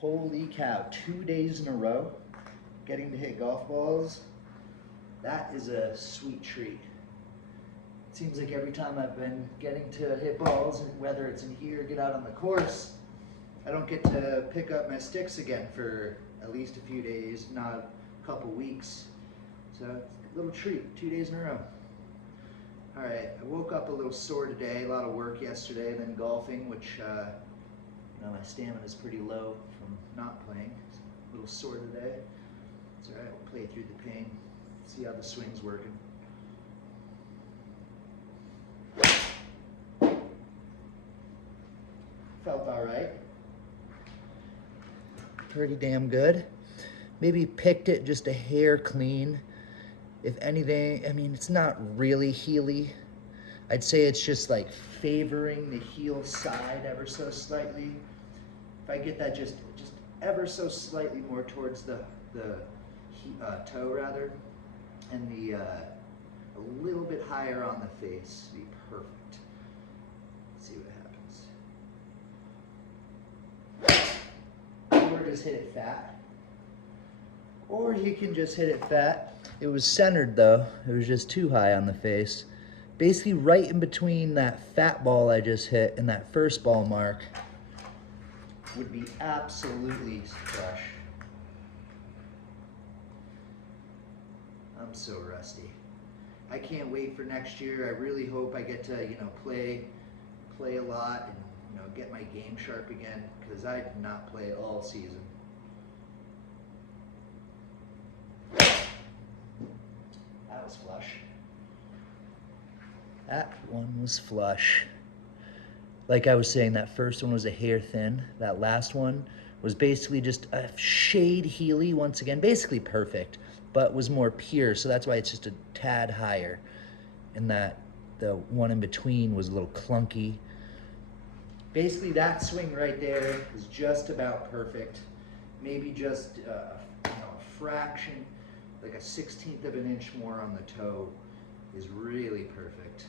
Holy cow, 2 days in a row getting to hit golf balls. That is a sweet treat. It seems like every time I've been getting to hit balls, whether it's in here or get out on the course, I don't get to pick up my sticks again for at least a few days, not a couple weeks. So it's a little treat, 2 days in a row. All right, I woke up a little sore today, a lot of work yesterday, and then golfing, which my stamina is pretty low from not playing. It's a little sore today. It's all right, we'll play through the pain, see how the swing's working. Felt all right. Pretty damn good. Maybe picked it just a hair clean. If anything, I mean, it's not really heely. I'd say it's just like favoring the heel side ever so slightly. If I get that just ever so slightly more towards the toe rather, and a little bit higher on the face, be perfect. Let's see what happens. Or just hit it fat. Or you can just hit it fat. It was centered though. It was just too high on the face. Basically right in between that fat ball I just hit and that first ball mark would be absolutely fresh. I'm so rusty. I can't wait for next year. I really hope I get to, play a lot and, get my game sharp again, because I did not play all season. That was flush. That one was flush. Like I was saying, that first one was a hair thin. That last one was basically just a shade heely, once again, basically perfect, but was more pure, so that's why it's just a tad higher. And the one in between was a little clunky. Basically that swing right there is just about perfect. Maybe just a fraction, like a 1/16 of an inch more on the toe is really perfect.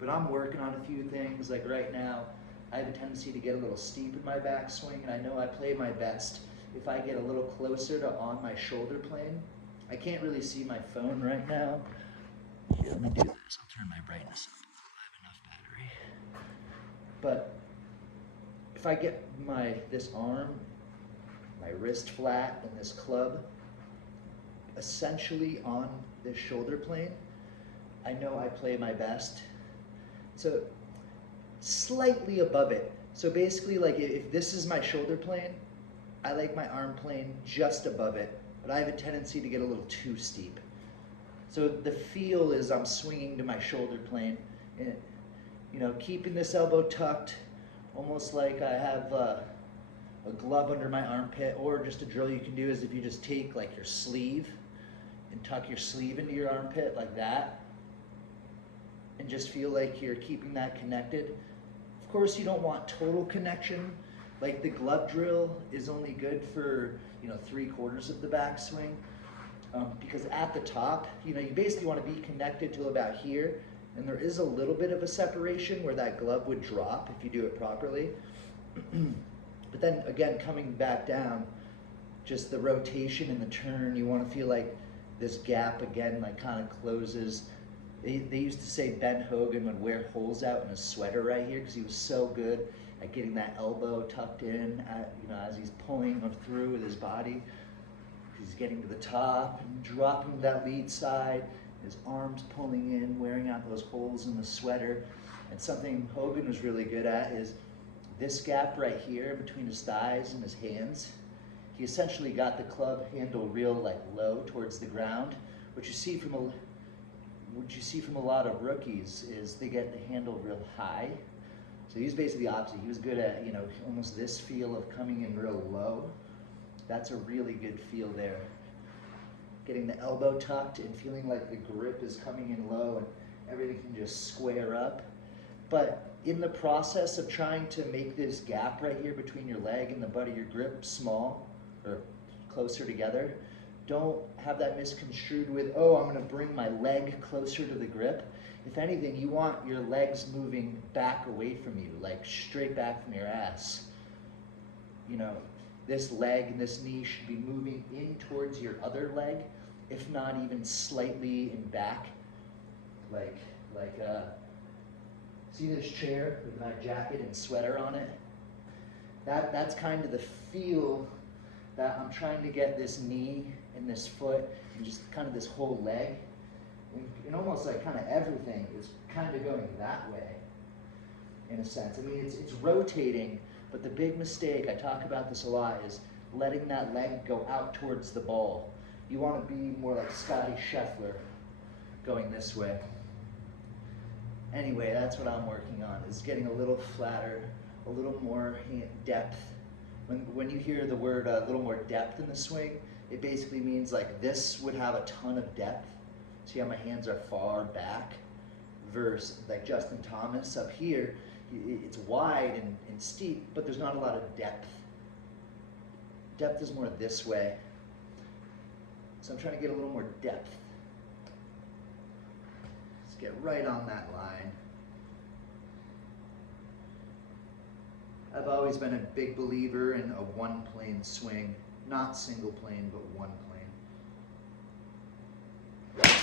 But I'm working on a few things. Like right now, I have a tendency to get a little steep in my backswing, and I know I play my best if I get a little closer to on my shoulder plane. I can't really see my phone right now. Here, let me do this. I'll turn my brightness up. I have enough battery. But if I get this arm, my wrist flat, and this club essentially on this shoulder plane, I know I play my best. So slightly above it. So basically, like if this is my shoulder plane, I like my arm plane just above it, but I have a tendency to get a little too steep. So the feel is I'm swinging to my shoulder plane, and keeping this elbow tucked, almost like I have a glove under my armpit. Or just a drill you can do is if you just take like your sleeve and tuck your sleeve into your armpit like that, and just feel like you're keeping that connected. Of course, you don't want total connection. Like the glove drill is only good for 3/4 of the backswing, because at the top, you basically want to be connected till about here, and there is a little bit of a separation where that glove would drop if you do it properly. But then again, coming back down, just the rotation and the turn, you want to feel like this gap again, like kind of closes. They used to say Ben Hogan would wear holes out in his sweater right here because he was so good at getting that elbow tucked in, as he's pulling through with his body. He's getting to the top and dropping that lead side, his arms pulling in, wearing out those holes in the sweater. And something Hogan was really good at is this gap right here between his thighs and his hands. He essentially got the club handle real low towards the ground. What you see from a lot of rookies is they get the handle real high. So he's basically the opposite. He was good at almost this feel of coming in real low. That's a really good feel there. Getting the elbow tucked and feeling like the grip is coming in low and everything can just square up. But in the process of trying to make this gap right here between your leg and the butt of your grip small or closer together, don't have that misconstrued with, oh, I'm going to bring my leg closer to the grip. If anything, you want your legs moving back away from you, like straight back from your ass. you know, this leg and this knee should be moving in towards your other leg, if not even slightly in back. Like, see this chair with my jacket and sweater on it? That's kind of the feel that I'm trying to get this knee and this foot and just kind of this whole leg. And almost like kind of everything is kind of going that way, in a sense. I mean, it's rotating, but the big mistake, I talk about this a lot, is letting that leg go out towards the ball. You want to be more like Scotty Scheffler, going this way. Anyway, that's what I'm working on, is getting a little flatter, a little more depth. When you hear the word a little more depth in the swing, it basically means like this would have a ton of depth. See how my hands are far back? Versus like Justin Thomas up here, it's wide and steep, but there's not a lot of depth. Depth is more this way. So I'm trying to get a little more depth. Let's get right on that line. I've always been a big believer in a one-plane swing. Not single plane, but one plane.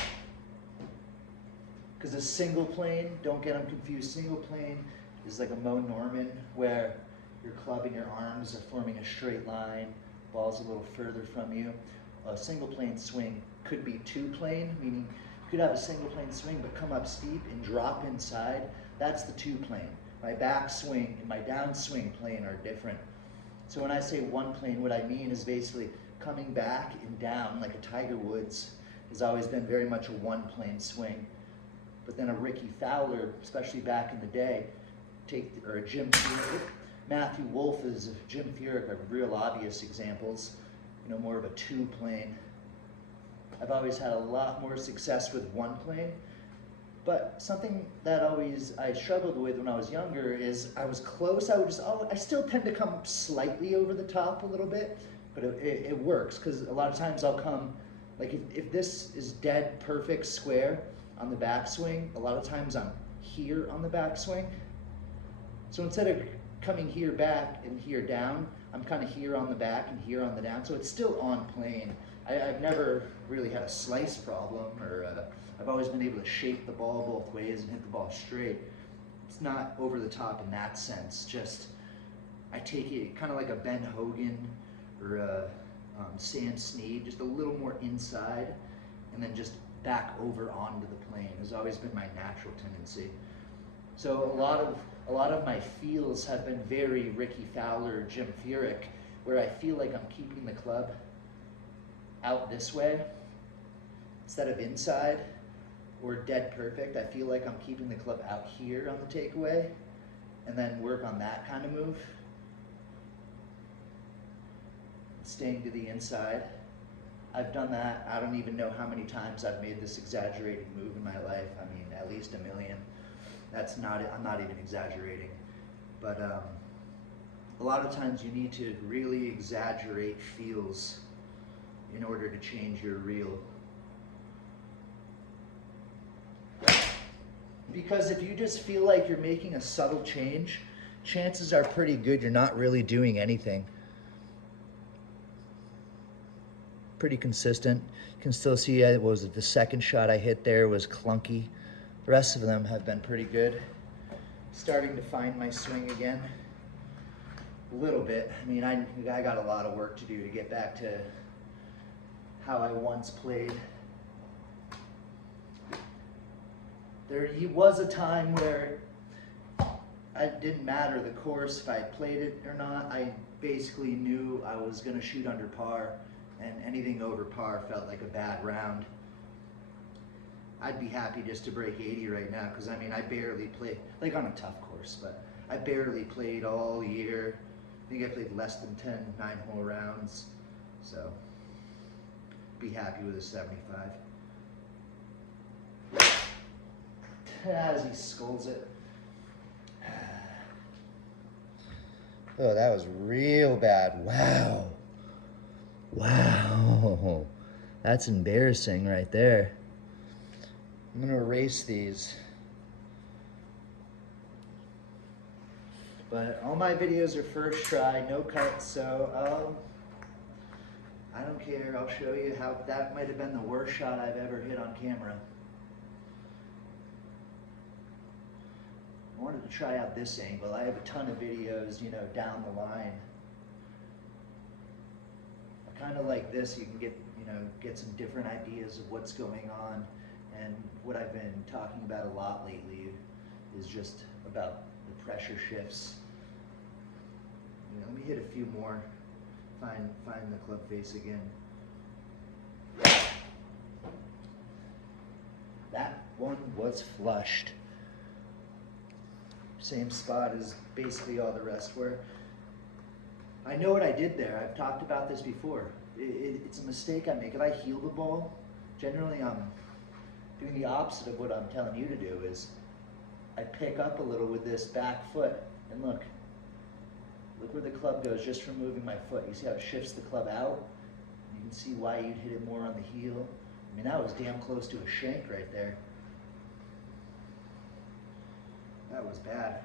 Because a single plane, don't get them confused, single plane is like a Mo Norman, where your club and your arms are forming a straight line, ball's a little further from you. A single plane swing could be two plane, meaning you could have a single plane swing but come up steep and drop inside. That's the two plane. My backswing and my downswing plane are different. So when I say one plane, what I mean is basically coming back and down, like a Tiger Woods has always been very much a one plane swing. But then a Ricky Fowler, especially back in the day, or a Jim Furyk, Matthew Wolff is Jim Furyk are real obvious examples, you know, more of a two plane. I've always had a lot more success with one plane, but something that I struggled with when I was younger is I was close, I still tend to come slightly over the top a little bit, but it works, because a lot of times I'll come, like if this is dead perfect square on the backswing, a lot of times I'm here on the backswing. So instead of coming here back and here down, I'm kind of here on the back and here on the down, so it's still on plane. I've never really had a slice problem, or I've always been able to shape the ball both ways and hit the ball straight. It's not over the top in that sense, just I take it kind of like a Ben Hogan or a Sam Snead, just a little more inside and then just back over onto the plane has always been my natural tendency. So a lot of my feels have been very Ricky Fowler, Jim Furyk, where I feel like I'm keeping the club out this way instead of inside, or dead perfect. I feel like I'm keeping the club out here on the takeaway and then work on that kind of move. Staying to the inside. I've done that. I don't even know how many times I've made this exaggerated move in my life. I mean, at least a million. I'm not even exaggerating. But a lot of times you need to really exaggerate feels in order to change your reel. Because if you just feel like you're making a subtle change, chances are pretty good you're not really doing anything. Pretty consistent. You can still see the second shot I hit there was clunky. The rest of them have been pretty good. Starting to find my swing again. A little bit. I mean, I got a lot of work to do to get back to how I once played. There was a time where it didn't matter the course, if I played it or not. I basically knew I was going to shoot under par, and anything over par felt like a bad round. I'd be happy just to break 80 right now, because I mean, I barely played, like on a tough course, but I barely played all year. I think I played less than 10 9-hole rounds, so be happy with a 75. As he scolds it. Oh, that was real bad. Wow. Wow. That's embarrassing right there. I'm going to erase these. But all my videos are first try, no cuts, so I don't care. I'll show you how that might have been the worst shot I've ever hit on camera. I wanted to try out this angle. I have a ton of videos, you know, down the line. I kind of like this. You can get, you know, get some different ideas of what's going on. And what I've been talking about a lot lately is just about the pressure shifts. You know, let me hit a few more. Find the club face again. That one was flushed. Same spot as basically all the rest were. I know what I did there. I've talked about this before. It's a mistake I make. If I heel the ball, generally I'm doing the opposite of what I'm telling you to do. Is I pick up a little with this back foot, and look where the club goes just from moving my foot. You see how it shifts the club out? You can see why you'd hit it more on the heel. I mean, that was damn close to a shank right there. That was bad.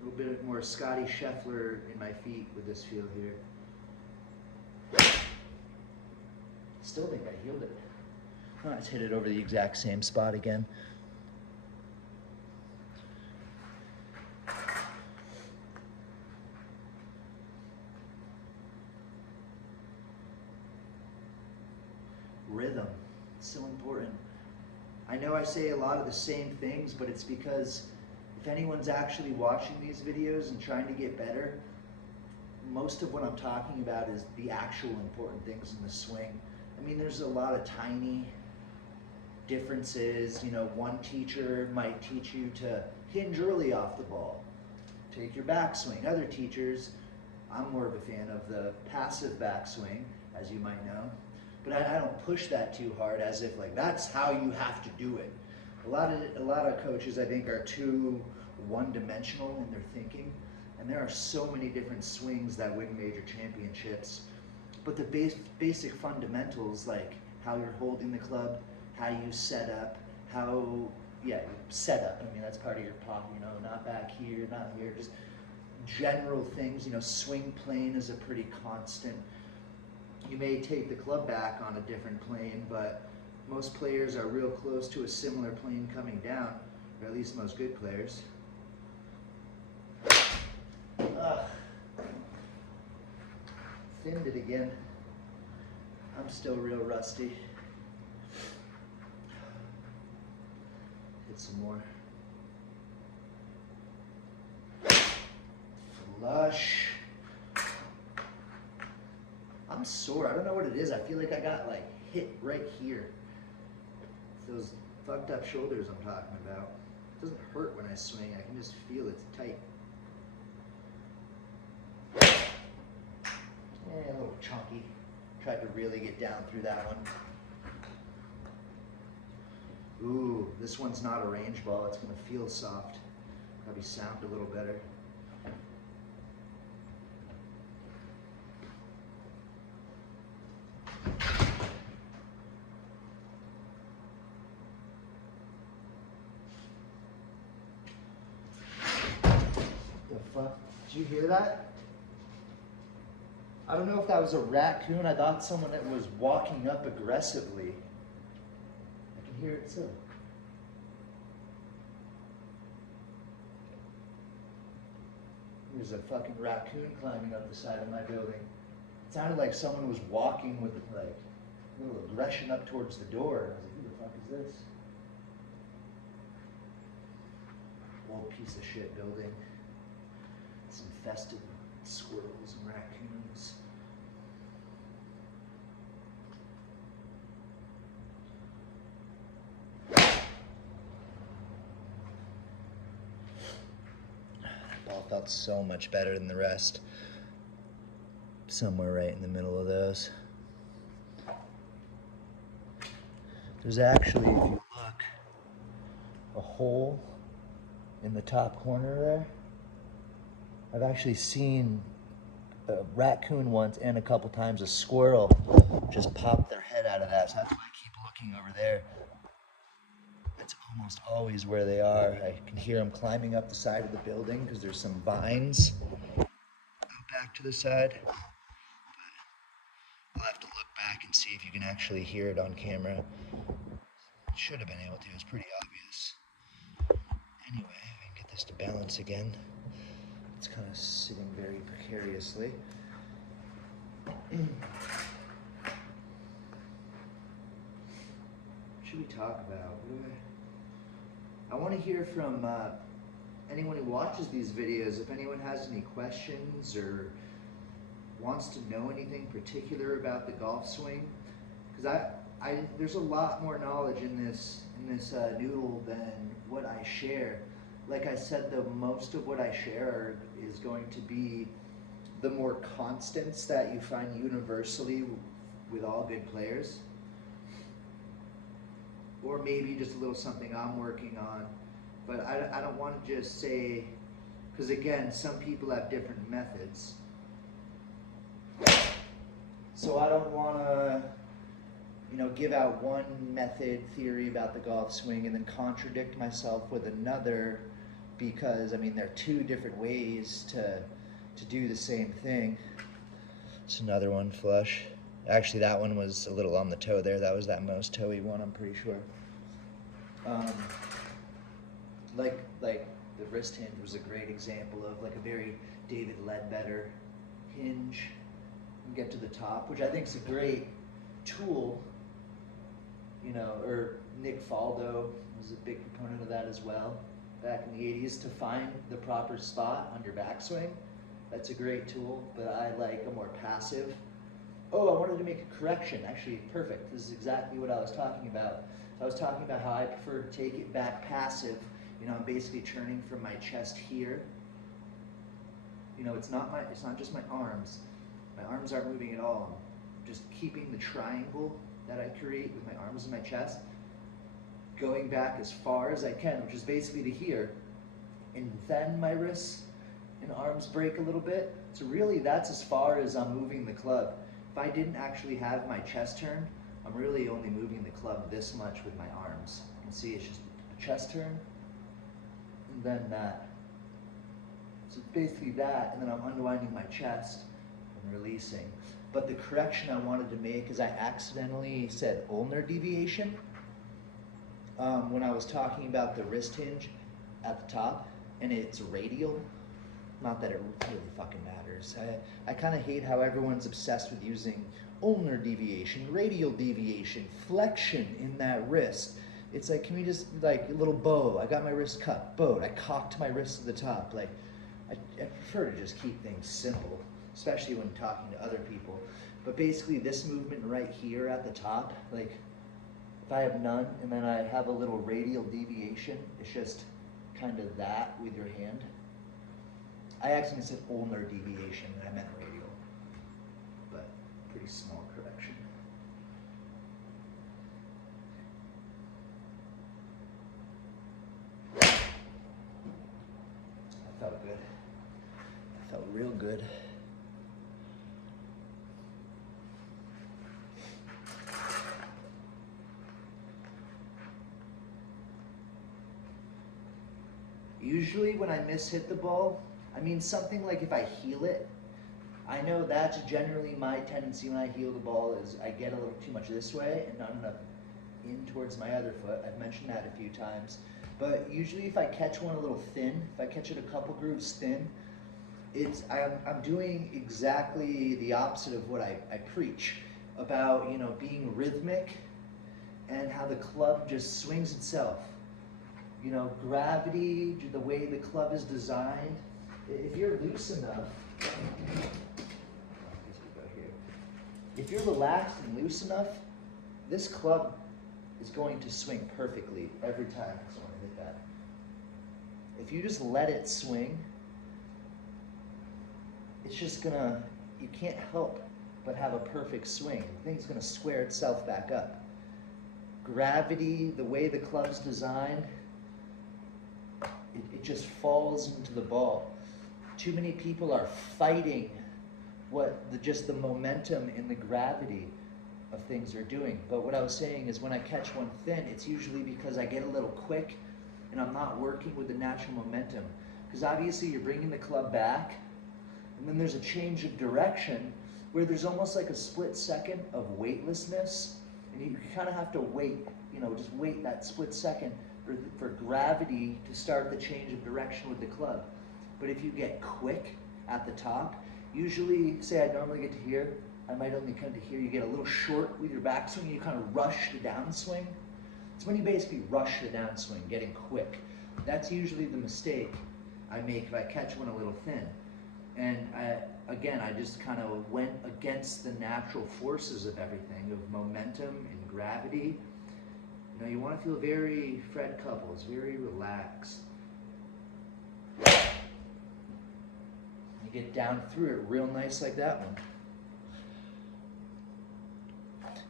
A little bit more Scotty Scheffler in my feet with this feel here. Still think I healed it. Oh, I just hit it over the exact same spot again. Rhythm, it's so important. I know I say a lot of the same things, but it's because if anyone's actually watching these videos and trying to get better, most of what I'm talking about is the actual important things in the swing. I mean, there's a lot of tiny differences. You know, one teacher might teach you to hinge early off the ball, take your backswing. Other teachers, I'm more of a fan of the passive backswing, as you might know. But I don't push that too hard as if like that's how you have to do it. A lot of coaches, I think, are too one-dimensional in their thinking, and there are so many different swings that win major championships. But the basic fundamentals, like how you're holding the club, how you set up, set up. I mean, that's part of your pop. You know, not back here, not here. Just general things. You know, swing plane is a pretty constant. You may take the club back on a different plane, but most players are real close to a similar plane coming down, or at least most good players. Thinned it again. I'm still real rusty. Hit some more. Flush. I'm sore. I don't know what it is. I feel like I got like hit right here. Those fucked up shoulders I'm talking about. It doesn't hurt when I swing. I can just feel it's tight. A little chunky. Tried to really get down through that one. Ooh, this one's not a range ball. It's gonna feel soft. Probably sound a little better. The fuck? Did you hear that? I don't know if that was a raccoon. I thought someone that was walking up aggressively. I can hear it too. There's a fucking raccoon climbing up the side of my building. It sounded like someone was walking with like a little aggression up towards the door. I was like, who the fuck is this? Old piece of shit building. It's infested with squirrels and raccoons. That ball felt so much better than the rest. Somewhere right in the middle of those. There's actually, if you look, a hole in the top corner there. I've actually seen a raccoon once and a couple times a squirrel just pop their head out of that. So that's why I keep looking over there. That's almost always where they are. I can hear them climbing up the side of the building because there's some vines out back to the side. I'll have to look back and see if you can actually hear it on camera. Should have been able to, it's pretty obvious. Anyway, I can get this to balance again. It's kind of sitting very precariously. What should we talk about? I want to hear from anyone who watches these videos. If anyone has any questions or wants to know anything particular about the golf swing, because there's a lot more knowledge in this noodle than what I share. Like I said, the most of what I share is going to be the more constants that you find universally with all good players, or maybe just a little something I'm working on. But I don't want to just say, because again, some people have different methods. So I don't want to, give out one method theory about the golf swing and then contradict myself with another, because there are two different ways to do the same thing. It's another one flush. Actually, that one was a little on the toe there. That was that most toey one, I'm pretty sure. Like the wrist hinge was a great example of like a very David Ledbetter hinge. You get to the top, which I think is a great tool. Or Nick Faldo was a big proponent of that as well back in the 80s, to find the proper spot on your backswing. That's a great tool, but I like a more passive. Oh, I wanted to make a correction. Actually, perfect. This is exactly what I was talking about. So I was talking about how I prefer to take it back passive. I'm basically turning from my chest here. It's not just my arms. My arms aren't moving at all. I'm just keeping the triangle that I create with my arms and my chest, going back as far as I can, which is basically to here, and then my wrists and arms break a little bit. So really that's as far as I'm moving the club. If I didn't actually have my chest turned, I'm really only moving the club this much with my arms. You can see it's just a chest turn, and then that. So basically that, and then I'm unwinding my chest and releasing. But the correction I wanted to make is I accidentally said ulnar deviation when I was talking about the wrist hinge at the top, and it's radial. Not that it really fucking matters. I kind of hate how everyone's obsessed with using ulnar deviation, radial deviation, flexion in that wrist. It's like, can we just, like, a little bow. I got my wrist cut, bowed. I cocked my wrist to the top. Like, I prefer to just keep things simple, especially when talking to other people. But basically this movement right here at the top, like if I have none and then I have a little radial deviation, it's just kind of that with your hand. I accidentally said ulnar deviation and I meant radial, but pretty small correction. That felt good. That felt real good. Usually when I mishit the ball, something like if I heel it, I know that's generally my tendency when I heel the ball is I get a little too much this way and not enough in towards my other foot. I've mentioned that a few times. But usually if I catch one a little thin, if I catch it a couple grooves thin, I'm doing exactly the opposite of what I preach about, being rhythmic and how the club just swings itself. Gravity, the way the club is designed. If you're loose enough, if you're relaxed and loose enough, this club is going to swing perfectly every time someone hit that. If you just let it swing, it's just you can't help but have a perfect swing. The thing's gonna square itself back up. Gravity, the way the club's designed, it just falls into the ball. Too many people are fighting just the momentum and the gravity. of things they're doing. But what I was saying is when I catch one thin, it's usually because I get a little quick and I'm not working with the natural momentum. Because obviously you're bringing the club back, and then there's a change of direction where there's almost like a split second of weightlessness, and you kind of have to wait, just wait that split second for gravity to start the change of direction with the club. But if you get quick at the top, usually, say I normally get to here, I might only come to here, you get a little short with your backswing, you kind of rush the downswing. It's when you basically rush the downswing, getting quick. That's usually the mistake I make if I catch one a little thin. And I just kind of went against the natural forces of everything, of momentum and gravity. You want to feel very Fred Couples, very relaxed. You get down through it real nice like that one.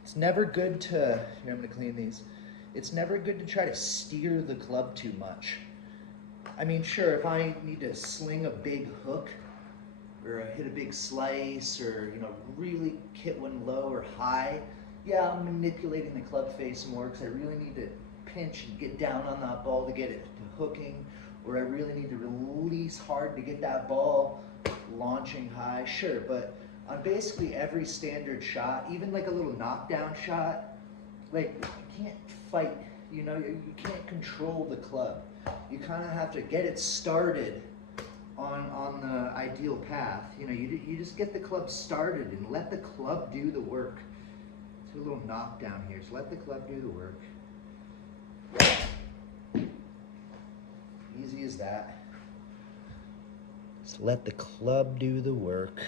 It's never good to, here I'm going to clean these. It's never good to try to steer the club too much. I mean, sure, if I need to sling a big hook or hit a big slice or, really hit one low or high, yeah, I'm manipulating the club face more because I really need to pinch and get down on that ball to get it to hooking, or I really need to release hard to get that ball launching high. Sure, but on basically every standard shot, even like a little knockdown shot, like you can't fight, you can't control the club. You kind of have to get it started on the ideal path. You just get the club started and let the club do the work. It's a little knockdown here, so let the club do the work. Easy as that. Just let the club do the work.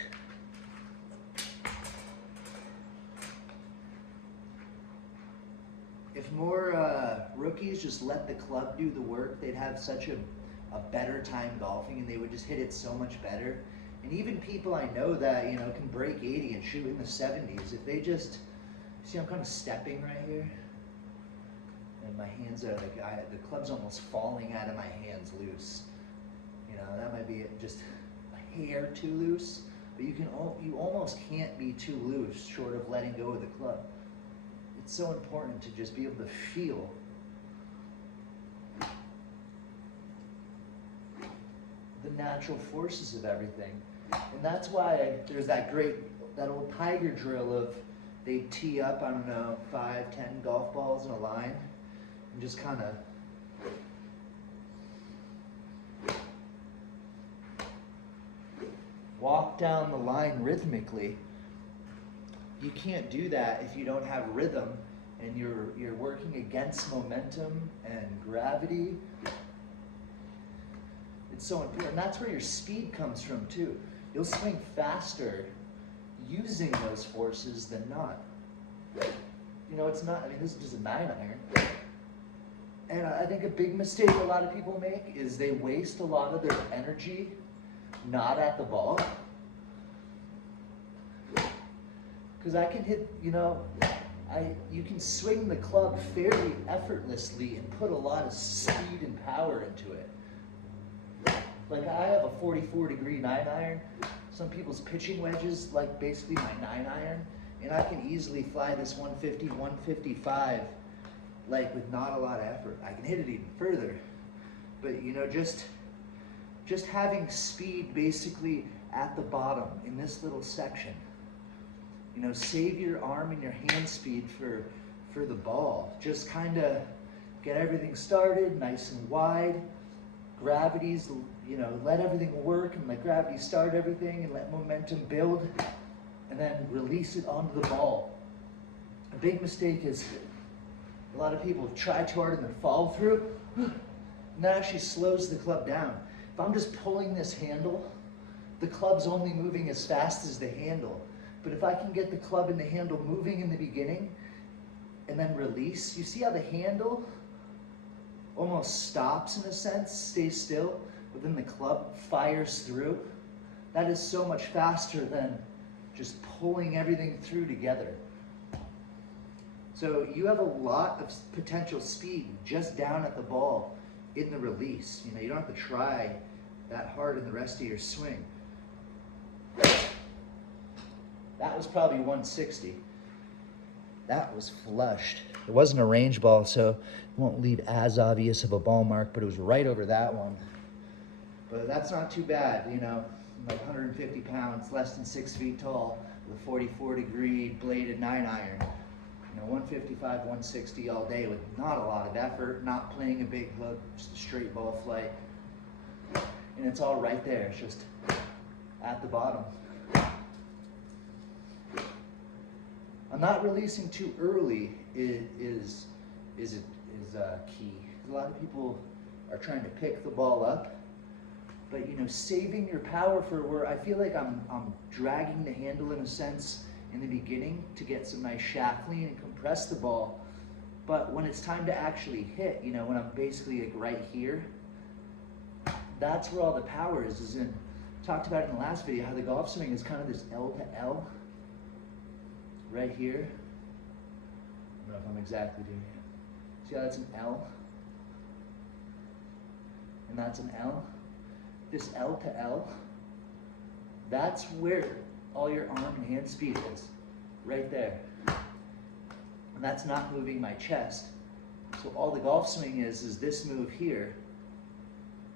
If more rookies just let the club do the work, they'd have such a better time golfing, and they would just hit it so much better. And even people I know that can break 80 and shoot in the 70s, if they just see, I'm kind of stepping right here, and my hands are like the club's almost falling out of my hands loose. That might be just a hair too loose, but you almost can't be too loose short of letting go of the club. It's so important to just be able to feel the natural forces of everything. And that's why there's that old Tiger drill of they tee up, 5, 10 golf balls in a line and just kind of walk down the line rhythmically. You can't do that if you don't have rhythm and you're working against momentum and gravity. It's so important. That's where your speed comes from too. You'll swing faster using those forces than not. It's not, this is just a 9-iron. And I think a big mistake a lot of people make is they waste a lot of their energy not at the ball. Because I can hit, you can swing the club fairly effortlessly and put a lot of speed and power into it. Like I have a 44-degree 9-iron. Some people's pitching wedges, like basically my 9-iron, and I can easily fly this 150, 155, like with not a lot of effort. I can hit it even further, but just having speed basically at the bottom in this little section. Save your arm and your hand speed for the ball. Just kind of get everything started nice and wide. Gravity's, let everything work and let gravity start everything and let momentum build, and then release it onto the ball. A big mistake is a lot of people try too hard and then follow through, and that actually slows the club down. If I'm just pulling this handle, the club's only moving as fast as the handle. But if I can get the club and the handle moving in the beginning and then release, you see how the handle almost stops in a sense, stays still, but then the club fires through? That is so much faster than just pulling everything through together. So you have a lot of potential speed just down at the ball in the release. You don't have to try that hard in the rest of your swing. That was probably 160. That was flushed. It wasn't a range ball, so it won't leave as obvious of a ball mark, but it was right over that one. But that's not too bad, you know, like 150 pounds, less than 6 feet tall, with a 44-degree bladed 9-iron. You know, 155, 160 all day with not a lot of effort, not playing a big hook, just a straight ball flight. And it's all right there, it's just at the bottom. I'm not releasing too early is key. A lot of people are trying to pick the ball up, but you know, saving your power for where I feel like I'm dragging the handle in a sense in the beginning to get some nice shaft lean and compress the ball. But when it's time to actually hit, you know, when I'm basically like right here, that's where all the power is in. Talked about it in the last video how the golf swing is kind of this L to L. Right here. I don't know if I'm exactly doing it. See how that's an L? And that's an L. This L to L, that's where all your arm and hand speed is. Right there. And that's not moving my chest. So all the golf swing is this move here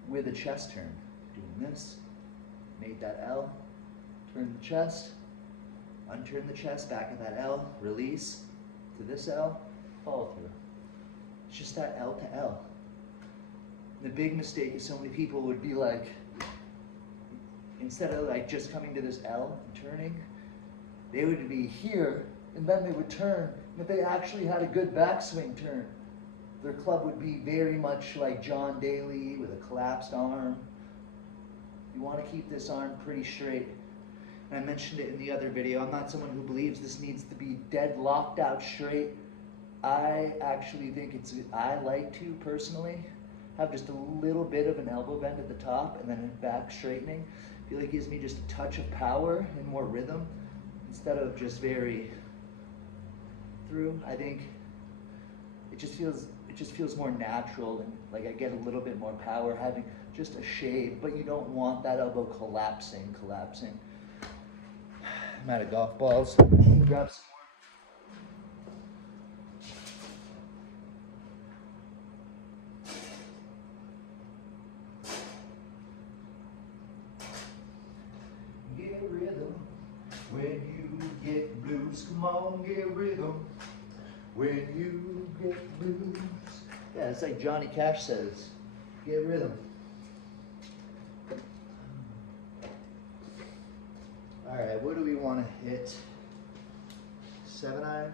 with a chest turn. Doing this, made that L, turn the chest, unturn the chest, back at that L, release to this L, follow through. It's just that L to L. The big mistake is so many people would be like, instead of like just coming to this L and turning, they would be here and then they would turn. And if they actually had a good backswing turn, their club would be very much like John Daly with a collapsed arm. You want to keep this arm pretty straight. And I mentioned it in the other video, I'm not someone who believes this needs to be dead locked out straight. I actually think I like to personally have just a little bit of an elbow bend at the top and then back straightening. I feel like it gives me just a touch of power and more rhythm instead of just very through. I think it just feels more natural and like I get a little bit more power having just a shave, but you don't want that elbow collapsing. I'm out of golf balls. Grab some more. Get rhythm when you get blues. Come on, get rhythm when you get blues. Yeah, it's like Johnny Cash says, get rhythm. All right, what do we want to hit? 7-iron?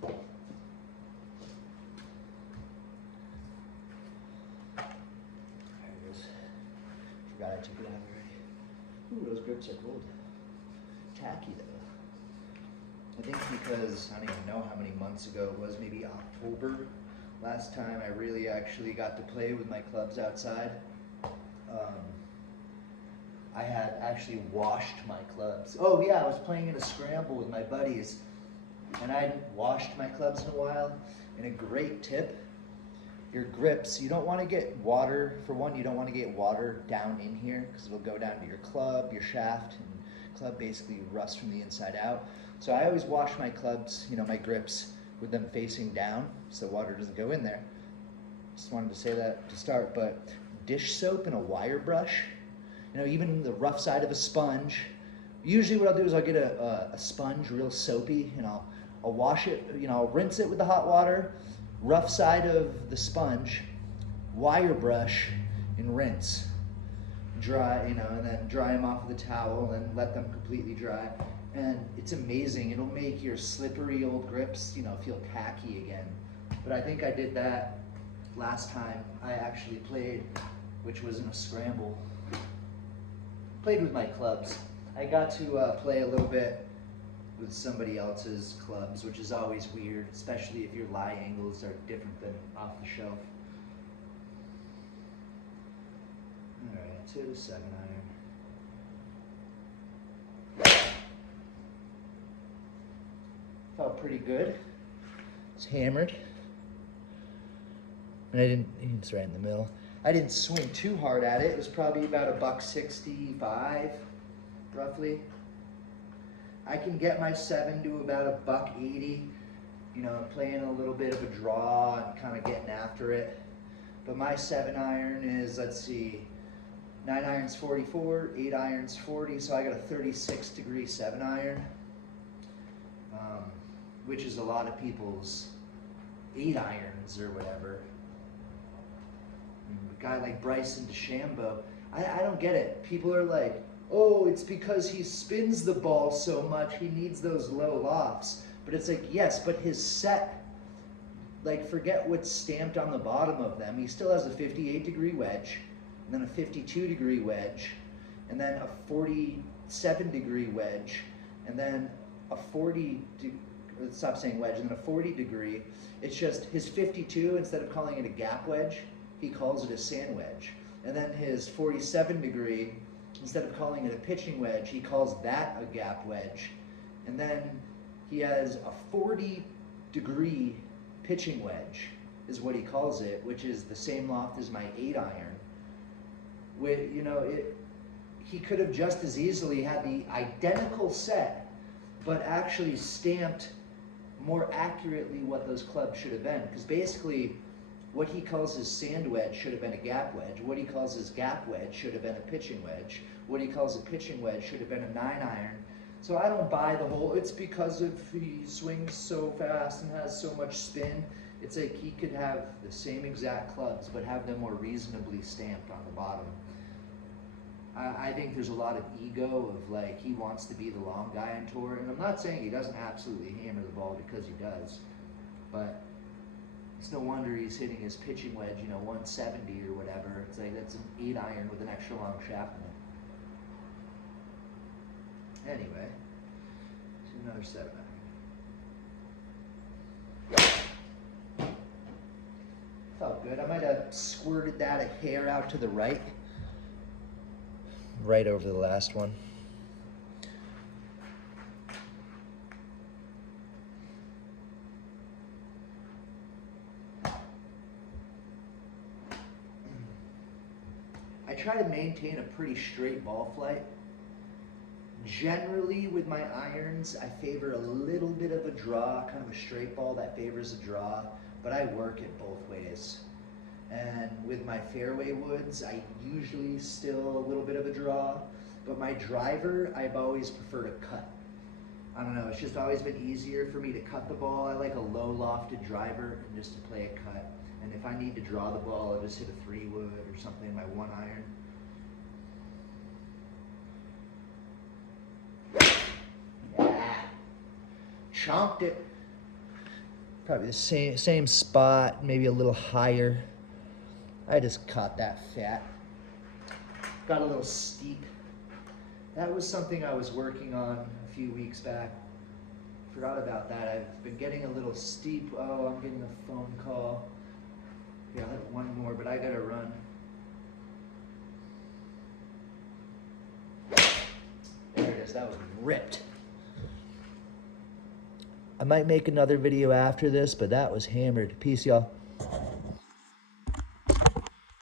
There it is. Forgot I took it out already. Ooh, those grips are cold. Tacky though. I think because, I don't even know how many months ago it was, maybe October. Last time I really actually got to play with my clubs outside. I had actually washed my clubs. Oh yeah, I was playing in a scramble with my buddies and I hadn't washed my clubs in a while. And a great tip, your grips, you don't want to get water, for one, you don't want to get water down in here because it'll go down to your club, your shaft, and club basically rusts from the inside out. So I always wash my clubs, you know, my grips with them facing down so water doesn't go in there. Just wanted to say that to start, but dish soap and a wire brush, you know, even the rough side of a sponge. Usually what I'll do is I'll get a sponge real soapy and I'll wash it, you know, I'll rinse it with the hot water, rough side of the sponge, wire brush and rinse. Dry, you know, and then dry them off with a towel and let them completely dry. And it's amazing, it'll make your slippery old grips, you know, feel tacky again. But I think I did that last time I actually played, which was in a scramble. Played with my clubs. I got to play a little bit with somebody else's clubs, which is always weird, especially if your lie angles are different than off the shelf. All right, to the 7-iron. Felt pretty good. It's hammered. And it's right in the middle. I didn't swing too hard at it. It was probably about $165, roughly. I can get my 7 to about $1.80, you know, playing a little bit of a draw and kind of getting after it. But my 7 iron is, let's see, 9 irons 44, 8 irons 40, so I got a 36-degree 7 iron, which is a lot of people's 8 irons or whatever. And a guy like Bryson DeChambeau, I don't get it. People are like, oh, it's because he spins the ball so much, he needs those low lofts. But it's like, yes, but his set, like, forget what's stamped on the bottom of them. He still has a 58-degree wedge, and then a 52-degree wedge, and then a 47-degree wedge, and then a 40-degree. It's just his 52, instead of calling it a gap wedge, he calls it a sand wedge. And then his 47-degree, instead of calling it a pitching wedge, he calls that a gap wedge. And then he has a 40-degree pitching wedge, is what he calls it, which is the same loft as my 8 iron. With, you know, he could have just as easily had the identical set, but actually stamped more accurately what those clubs should have been. Because basically, what he calls his sand wedge should have been a gap wedge. What he calls his gap wedge should have been a pitching wedge. What he calls a pitching wedge should have been a 9 iron. So I don't buy the whole, it's because of he swings so fast and has so much spin. It's like he could have the same exact clubs, but have them more reasonably stamped on the bottom. I think there's a lot of ego of, like, he wants to be the long guy on tour, and I'm not saying he doesn't absolutely hammer the ball, because he does, but it's no wonder he's hitting his pitching wedge, you know, 170 or whatever. It's like, that's an 8 iron with an extra long shaft in it. Anyway, to another 7 iron. Felt good. I might have squirted that a hair out to the right. Right over the last one. I try to maintain a pretty straight ball flight. Generally with my irons, I favor a little bit of a draw, kind of a straight ball that favors a draw, but I work it both ways. And with my fairway woods, I usually still a little bit of a draw, but my driver, I've always preferred a cut. I don't know, it's just always been easier for me to cut the ball. I like a low lofted driver and just to play a cut. And if I need to draw the ball, I'll just hit a 3-wood or something in my 1 iron. Yeah, chomped it. Probably the same spot, maybe a little higher. I just caught that fat. Got a little steep. That was something I was working on a few weeks back. Forgot about that. I've been getting a little steep. Oh, I'm getting a phone call. Yeah, I'll have one more, but I gotta run. There it is. That was ripped. I might make another video after this, but that was hammered. Peace, y'all.